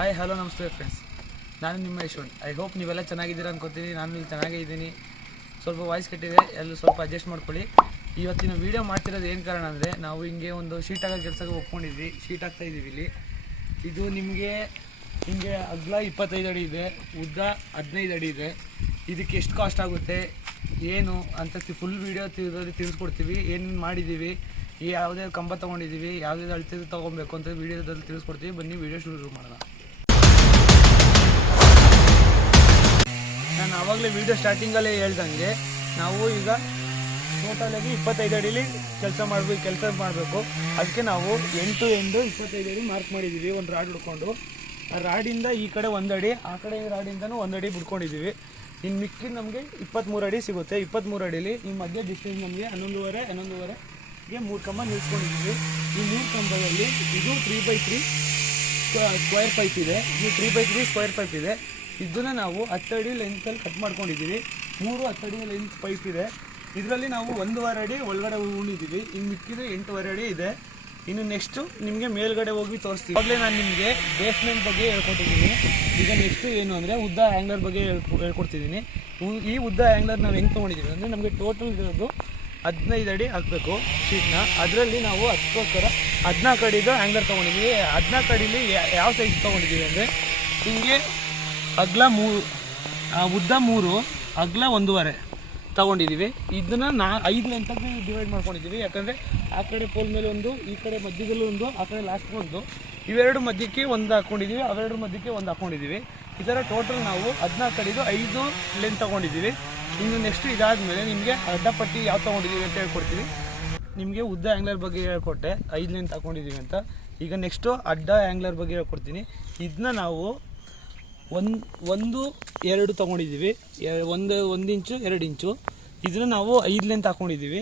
Hi hello ನಮಸ್ತೆ friends ನಾನು ನಿಮ್ಮ ಯಶವಂತ್ ಐ ಹೋಪ್ ನೀವೆಲ್ಲ ಚೆನ್ನಾಗಿದ್ದೀರಾ ಅನ್ಕೋತೀನಿ. ನಾನು ಇಲ್ಲಿ ಚೆನ್ನಾಗೇ ಇದ್ದೀನಿ. ಸ್ವಲ್ಪ ವಾಯ್ಸ್ ಕಟ್ಟಿದೆ ಎಲ್ಲೂ ಸ್ವಲ್ಪ ಅಡ್ಜಸ್ಟ್ ಮಾಡ್ಕೊಳ್ಳಿ. ಇವತ್ತಿನ ವೀಡಿಯೋ ಮಾಡ್ತಿರೋದು ಏನು ಕಾರಣ ಅಂದರೆ, ನಾವು ಹಿಂಗೆ ಒಂದು ಶೀಟ್ ಆಗೋ ಕೆಲಸಕ್ಕೆ ಒಪ್ಕೊಂಡಿದ್ವಿ. ಶೀಟ್ ಆಗ್ತಾ ಇದ್ದೀವಿ ಇಲ್ಲಿ. ಇದು ನಿಮಗೆ, ಹಿಂಗೆ ಅಗಲ ಇಪ್ಪತ್ತೈದು ಅಡಿ ಇದೆ, ಉದ್ದ ಹದಿನೈದು ಅಡಿ ಇದೆ. ಇದಕ್ಕೆ ಎಷ್ಟು ಕಾಸ್ಟ್ ಆಗುತ್ತೆ, ಏನು ಅಂತ ಫುಲ್ ವೀಡಿಯೋ ಇದರಲ್ಲಿ ತಿಳಿಸ್ಕೊಡ್ತೀವಿ. ಏನೇನು ಮಾಡಿದ್ದೀವಿ ಯಾವುದೇ ಕಂಬ ತೊಗೊಂಡಿದ್ದೀವಿ ಯಾವುದೇ ಅಳತೆ ತೊಗೊಬೇಕು ಅಂತ ವೀಡಿಯೋದಲ್ಲಿ ತಿಳಿಸ್ಕೊಡ್ತೀವಿ. ಬನ್ನಿ ವೀಡಿಯೋ ಶುರು ಮಾಡೋಣ. ನಾನು ಆವಾಗಲೇ ವೀಡಿಯೋ ಸ್ಟಾರ್ಟಿಂಗಲ್ಲೇ ಹೇಳ್ದಂಗೆ, ನಾವು ಈಗ ಟೋಟಲಾಗಿ ಇಪ್ಪತ್ತೈದು ಅಡಿಲಿ ಕೆಲಸ ಮಾಡಬೇಕು ಕೆಲಸ ಮಾಡಬೇಕು. ಅದಕ್ಕೆ ನಾವು ಎಂಟು ಎಂಟು ಇಪ್ಪತ್ತೈದು ಅಡಿ ಮಾರ್ಕ್ ಮಾಡಿದ್ದೀವಿ, ಒಂದು ರಾಡ್ ಹಿಡ್ಕೊಂಡು. ಆ ರಾಡಿಂದ ಈ ಕಡೆ ಒಂದು ಅಡಿ, ಆ ಕಡೆ ರಾಡಿಂದನೂ ಒಂದು ಅಡಿ ಬಿಡ್ಕೊಂಡಿದ್ದೀವಿ ಇನ್ನು ಮಿಕ್ಕಿದ ನಮಗೆ ಇಪ್ಪತ್ತ್ಮೂರು ಅಡಿ ಸಿಗುತ್ತೆ. ಇಪ್ಪತ್ತ್ಮೂರು ಅಡಿಲಿ ಈ ಮಧ್ಯ ಡಿಸ್ಟೆನ್ಸ್ ನಮಗೆ ಹನ್ನೊಂದುವರೆ ಹನ್ನೊಂದುವರೆಗೆ ಮೂರು ಕಂಬ ನಿಲ್ಸ್ಕೊಂಡಿದ್ದೀವಿ. ಈ ಮೂರು ಕಂಬದಲ್ಲಿ ಇದು three by three square pipe ಇದೆ. ಇದು three by three square pipe ಇದೆ. ಇದನ್ನ ನಾವು ಹತ್ತಡಿ ಲೆಂತಲ್ಲಿ ಕಟ್ ಮಾಡ್ಕೊಂಡಿದ್ದೀವಿ. ಮೂರು ಹತ್ತಡಿ ಲೆಂತ್ ಪೈಪ್ ಇದೆ. ಇದರಲ್ಲಿ ನಾವು ಒಂದೂವರೆ ಅಡಿ ಒಳಗಡೆ ಉಳಿದಿದ್ದೀವಿ ಇನ್ನು ಮಿಕ್ಕಿದ್ರೆ ಎಂಟೂವರೆ ಅಡಿ ಇದೆ. ಇನ್ನು ನೆಕ್ಸ್ಟು ನಿಮಗೆ ಮೇಲ್ಗಡೆ ಹೋಗಿ ತೋರಿಸ್ತೀವಿ. ಆಗಲೇ ನಾನು ನಿಮಗೆ ಬೇಸ್ಮೆಂಟ್ ಬಗ್ಗೆ ಹೇಳ್ಕೊಟ್ಟಿದ್ದೀನಿ. ಈಗ ನೆಕ್ಸ್ಟು ಏನು ಅಂದರೆ ಉದ್ದ ಆ್ಯಂಗ್ಲರ್ ಬಗ್ಗೆ ಹೇಳ್ಕೊ, ಹೇಳ್ಕೊಡ್ತಿದ್ದೀನಿ. ಈ ಉದ್ದ ಆ್ಯಂಗ್ಲರ್ ನಾವು ಹೆಂಗೆ ತೊಗೊಂಡಿದ್ದೀವಿ ಅಂದರೆ ನಮಗೆ ಟೋಟಲ್ ಇರೋದು ಹದಿನೈದು ಅಡಿ ಹಾಕಬೇಕು ಶೀಟ್ನ. ಅದರಲ್ಲಿ ನಾವು ಅದಕ್ಕೋಸ್ಕರ ಹದಿನಾಲ್ಕು ಅಡಿದು ಆ್ಯಂಗ್ಲರ್ ತೊಗೊಂಡಿದ್ದೀವಿ. ಹದಿನಾಲ್ಕು ಅಡಿಲಿ ಯಾವ ಸೈಜ್ ತೊಗೊಂಡಿದ್ದೀವಿ ಅಂದರೆ ಹಿಂಗೆ ಅಗ್ಲ ಮೂರು ಆ, ಉದ್ದ ಮೂರು ಅಗ್ಲ ಒಂದೂವರೆ ತಗೊಂಡಿದ್ದೀವಿ ಇದನ್ನ ನಾ ಐದು ಲೆಂತಾಗಿ ಡಿವೈಡ್ ಮಾಡ್ಕೊಂಡಿದ್ದೀವಿ ಯಾಕಂದರೆ ಆ ಕಡೆ ಪೋಲ್ ಮೇಲೆ ಒಂದು ಈ ಕಡೆ ಮಧ್ಯದಲ್ಲೂ ಒಂದು ಆ ಕಡೆ ಲಾಸ್ಟ್ ಒಂದು. ಇವೆರಡು ಮಧ್ಯಕ್ಕೆ ಒಂದು ಹಾಕ್ಕೊಂಡಿದ್ದೀವಿ ಅವೆರಡು ಮಧ್ಯಕ್ಕೆ ಒಂದು ಹಾಕ್ಕೊಂಡಿದ್ದೀವಿ ಈ ಥರ ಟೋಟಲ್ ನಾವು ಹದಿನಾಲ್ಕು ಕಡೆದು ಐದು ಲೆಂತ್ ತೊಗೊಂಡಿದ್ದೀವಿ ಇನ್ನು ನೆಕ್ಸ್ಟ್ ಇದಾದಮೇಲೆ ನಿಮಗೆ ಅಡ್ಡಪಟ್ಟಿ ಯಾವ ತೊಗೊಂಡಿದ್ದೀವಿ ಅಂತ ಹೇಳ್ಕೊಡ್ತೀವಿ ನಿಮಗೆ ಉದ್ದ ಆ್ಯಂಗ್ಲರ್ ಬಗ್ಗೆ ಹೇಳ್ಕೊಟ್ಟೆ ಐದು ಲೆಂತ್ ಹಾಕ್ಕೊಂಡಿದ್ದೀವಿ ಅಂತ. ಈಗ ನೆಕ್ಸ್ಟು ಅಡ್ಡ ಆ್ಯಂಗ್ಲರ್ ಬಗ್ಗೆ ಹೇಳ್ಕೊಡ್ತೀನಿ. ಇದನ್ನ ನಾವು ಒಂದು ಒಂದು, ಎರಡು ತೊಗೊಂಡಿದ್ದೀವಿ. ಒಂದು ಒಂದು ಇಂಚು, ಎರಡು ಇಂಚು. ಇದನ್ನ ನಾವು ಐದು ಲೆಂತ್ ಹಾಕ್ಕೊಂಡಿದ್ದೀವಿ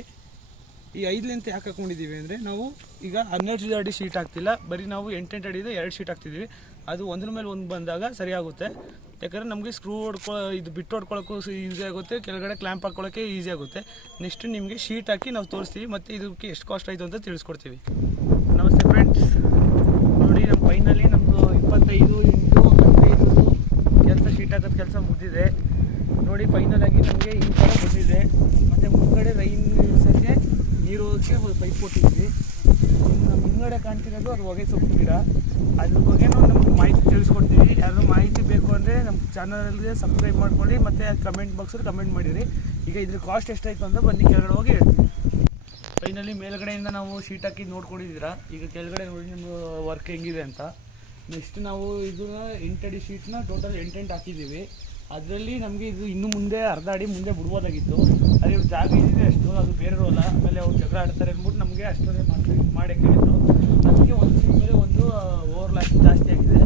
ಈ ಐದು ಲೆಂತ್ ಯಾಕೆ ಹಾಕ್ಕೊಂಡಿದ್ದೀವಿ ಅಂದರೆ ನಾವು ಈಗ ಹನ್ನೆರಡು ಅಡಿ ಶೀಟ್ ಹಾಕ್ತಿಲ್ಲ. ಬರೀ ನಾವು ಎಂಟೆಂಟು ಅಡಿದು ಎರಡು ಶೀಟ್ ಹಾಕ್ತಿದ್ದೀವಿ. ಅದು ಒಂದ್ರ ಮೇಲೆ ಒಂದು ಬಂದಾಗ ಸರಿಯಾಗುತ್ತೆ. ಯಾಕಂದರೆ ನಮಗೆ ಸ್ಕ್ರೂ ಹೊಡ್ಕೊ, ಇದು ಬಿಟ್ಟು ಹೊಡ್ಕೊಳಕ್ಕೂ ಈಸಿ ಆಗುತ್ತೆ. ಕೆಳಗಡೆ ಕ್ಲ್ಯಾಂಪ್ ಹಾಕ್ಕೊಳ್ಳೋಕ್ಕೆ ಈಸಿ ಆಗುತ್ತೆ. ನೆಕ್ಸ್ಟ್ ನಿಮಗೆ ಶೀಟ್ ಹಾಕಿ ನಾವು ತೋರಿಸ್ತೀವಿ. ಮತ್ತು ಇದಕ್ಕೆ ಎಷ್ಟು ಕಾಸ್ಟ್ ಆಯಿತು ಅಂತ ತಿಳಿಸ್ಕೊಡ್ತೀವಿ. ನಮಸ್ತೆ ಫ್ರೆಂಡ್ಸ್ ನೋಡಿ ನಮ್ಮ ಫೈನಲಿ ನಮ್ಮದು ಇಪ್ಪತ್ತೈದು ಇಂಟು ಕೆಲಸ ಹಾಕೋದು ಕೆಲಸ ಮುಗಿದಿದೆ. ನೋಡಿ ಫೈನಲ್ ಆಗಿ ನಮಗೆ ಈ ಕಡೆ ಬಂದಿದೆ. ಮತ್ತು ಮುಂದ್ಗಡೆ ರೈನ್ ಸಕ್ಕೆ ನೀರು ಹೋಗೋಕ್ಕೆ ಪೈಪ್ ಕೊಟ್ಟಿದ್ವಿ. ನಮ್ಮ ಹಿಂದ್ಗಡೆ ಕಾಣ್ತಿರೋದು ಅದು ಹೊಗೆ ಸೊಪ್ಪು ಗಿಡ ಅದ್ರ ಬಗ್ಗೆನೂ ನಮ್ಗೆ ಮಾಹಿತಿ ತಿಳಿಸ್ಕೊಡ್ತೀವಿ. ಯಾರು ಮಾಹಿತಿ ಬೇಕು ಅಂದರೆ ನಮ್ಮ ಚಾನಲ್ಗೆ ಸಬ್ಸ್ಕ್ರೈಬ್ ಮಾಡ್ಕೊಳ್ಳಿ, ಮತ್ತು ಕಮೆಂಟ್ ಬಾಕ್ಸಲ್ಲಿ ಕಮೆಂಟ್ ಮಾಡಿರಿ. ಈಗ ಇದ್ರ ಕಾಸ್ಟ್ ಎಷ್ಟಾಯಿತು ಅಂತ ಬನ್ನಿ, ಕೆಳಗಡೆ ಹೋಗಿ ಫೈನಲಿ ಮೇಲ್ಗಡೆಯಿಂದ ನಾವು ಶೀಟ್ ಹಾಕಿ ನೋಡ್ಕೊಂಡಿದ್ದೀರಾ? ಈಗ ಕೆಳಗಡೆ ನೋಡಿ ನಿಮ್ಮ ವರ್ಕ್ ಹೆಂಗಿದೆ ಅಂತ. ನೆಕ್ಸ್ಟ್ ನಾವು ಇದನ್ನ ಎಂಟಡಿ ಶೀಟ್ನ ಟೋಟಲ್ ಎಂಟೆಂಟು ಹಾಕಿದ್ದೀವಿ. ಅದರಲ್ಲಿ ನಮಗೆ ಇದು ಇನ್ನು ಮುಂದೆ ಅರ್ಧ ಅಡಿ ಮುಂದೆ ಬಿಡ್ಬೋದಾಗಿತ್ತು. ಅದೇ ಜಾಗ ಇದೆ ಅಷ್ಟು ಅದು ಬೇರೆ ಅಲ್ಲ ಆಮೇಲೆ ಅವ್ರು ಜಗಳ ಆಡ್ತಾರೆ ಅಂದ್ಬಿಟ್ಟು ನಮಗೆ ಅಷ್ಟೊಂದೇ ಮಾಡಿ ಮಾಡಿ ಹೇಳಿದ್ರು ಅದಕ್ಕೆ ಒಂದು ಸೀಟ್ ಮೇಲೆ ಒಂದು ಓವರ್ ಲ್ಯಾಪ್ ಜಾಸ್ತಿ ಆಗಿದೆ.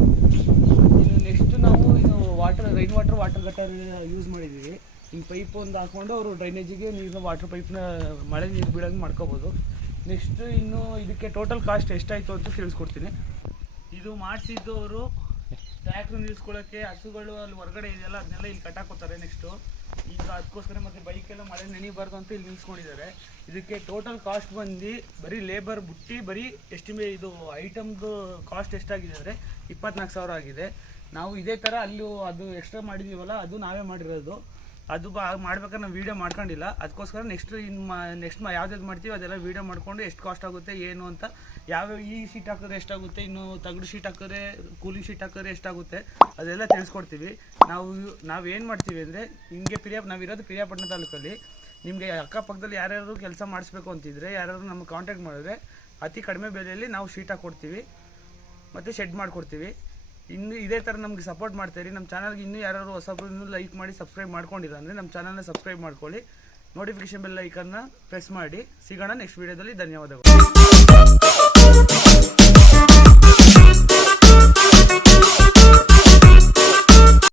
ಇನ್ನು ನೆಕ್ಸ್ಟ್ ನಾವು ಇದು water rain water water gutter use ಮಾಡಿದ್ದೀವಿ. ಹಿಂಗೆ ಪೈಪ್ ಒಂದು ಹಾಕ್ಕೊಂಡು ಅವರು ಡ್ರೈನೇಜಿಗೆ ನೀರಿನ ವಾಟರ್ ಪೈಪ್ನ ಮಳೆ ನೀರು ಬೀಳಂಗೆ ಮಾಡ್ಕೋಬೋದು. ನೆಕ್ಸ್ಟ್ ಇನ್ನು ಇದಕ್ಕೆ ಟೋಟಲ್ ಕಾಸ್ಟ್ ಎಷ್ಟಾಯಿತು ಅಂತ ತಿಳಿಸ್ಕೊಡ್ತೀನಿ. ಇದು ಮಾಡಿಸಿದ್ದು ಅವರು. ಟ್ರ್ಯಾಕ್ಟ್ರ್ ನಿಲ್ಲಿಸ್ಕೊಳ್ಳೋಕ್ಕೆ ಹಸುಗಳು ಅಲ್ಲಿ ಹೊರಗಡೆ ಇದೆಯಲ್ಲ, ಅದನ್ನೆಲ್ಲ ಇಲ್ಲಿ ಕಟ್ಟಾಕೋತಾರೆ ನೆಕ್ಸ್ಟು ಈಗ ಅದಕ್ಕೋಸ್ಕರ ಬೈಕ್ ಎಲ್ಲ ಮಳೆ ನೆನಿಬಾರ್ದು ಅಂತ ಇಲ್ಲಿ ನಿಲ್ಸ್ಕೊಂಡಿದ್ದಾರೆ. ಇದಕ್ಕೆ ಟೋಟಲ್ ಕಾಸ್ಟ್ ಬಂದು ಬರೀ ಲೇಬರ್ ಬುಟ್ಟಿ, ಬರೀ ಎಸ್ಟಿಮೇ ಇದು ಐಟಮ್ದು ಕಾಸ್ಟ್ ಎಷ್ಟಾಗಿದೆ ಅಂದರೆ ಇಪ್ಪತ್ನಾಲ್ಕು ಸಾವಿರ ಆಗಿದೆ. ನಾವು ಇದೇ ಥರ ಅಲ್ಲೂ ಅದು ಎಕ್ಸ್ಟ್ರಾ ಮಾಡಿದ್ದೀವಲ್ಲ ಅದು ನಾವೇ ಮಾಡಿರೋದು. ಅದು ಮಾಡ್ಬೇಕಾದ್ರೆ ನಾವು ವೀಡಿಯೋ ಮಾಡ್ಕೊಂಡಿಲ್ಲ. ಅದಕ್ಕೋಸ್ಕರ ನೆಕ್ಸ್ಟ್ ಇನ್ನು ನೆಕ್ಸ್ಟ್ ಯಾವ್ದು ಮಾಡ್ತೀವಿ ಅದೆಲ್ಲ ವೀಡಿಯೋ ಮಾಡ್ಕೊಂಡು ಎಷ್ಟು ಕಾಸ್ಟ್ ಆಗುತ್ತೆ, ಏನು ಅಂತ, ಯಾವ ಈ ಶೀಟ್ ಹಾಕಿದ್ರೆ ಎಷ್ಟಾಗುತ್ತೆ ಇನ್ನು ತಗಡು ಶೀಟ್ ಹಾಕಿದ್ರೆ ಕೂಲಿಂಗ್ ಶೀಟ್ ಹಾಕಿದ್ರೆ ಎಷ್ಟಾಗುತ್ತೆ ಅದೆಲ್ಲ ತಿಳಿಸ್ಕೊಡ್ತೀವಿ. ನಾವು ನಾವು ಏನು ಮಾಡ್ತೀವಿ ಅಂದರೆ, ಹಿಂಗೆ ಪಿರಿಯಾ ನಾವಿರೋದು ಪಿರಿಯಾಪಟ್ಟಣ ತಾಲೂಕಲ್ಲಿ. ನಿಮಗೆ ಅಕ್ಕಪಕ್ಕದಲ್ಲಿ ಯಾರ್ಯಾರು ಕೆಲಸ ಮಾಡಿಸ್ಬೇಕು ಅಂತಿದ್ರೆ, ಯಾರಾದ್ರು ನಮ್ಗೆ ಕಾಂಟ್ಯಾಕ್ಟ್ ಮಾಡಿದ್ರೆ, ಅತಿ ಕಡಿಮೆ ಬೆಲೆಯಲ್ಲಿ ನಾವು ಶೀಟ್ ಹಾಕ್ಕೊಡ್ತೀವಿ ಮತ್ತು ಶೆಡ್ ಮಾಡಿಕೊಡ್ತೀವಿ. ಇನ್ನು ಇದೇ ಥರ ನಮ್ಗೆ ಸಪೋರ್ಟ್ ಮಾಡ್ತೀರಿ ನಮ್ಮ ಚಾನಲ್ಗೆ ಇನ್ನೂ ಯಾರು ಹೊಸಬ್ರು ಇನ್ನೂ ಲೈಕ್ ಮಾಡಿ ಸಬ್ಸ್ಕ್ರೈಬ್ ಮಾಡ್ಕೊಂಡಿಲ್ಲ ಅಂದರೆ ನಮ್ಮ ಚಾನಲ್ನ ಸಬ್ಸ್ಕ್ರೈಬ್ ಮಾಡ್ಕೊಳ್ಳಿ. ನೋಟಿಫಿಕೇಶನ್ ಬೆಲ್ ಐಕನ್ನ ಪ್ರೆಸ್ ಮಾಡಿ. ಸಿಗೋಣ ನೆಕ್ಸ್ಟ್ ವೀಡಿಯೋದಲ್ಲಿ ಧನ್ಯವಾದಗಳು.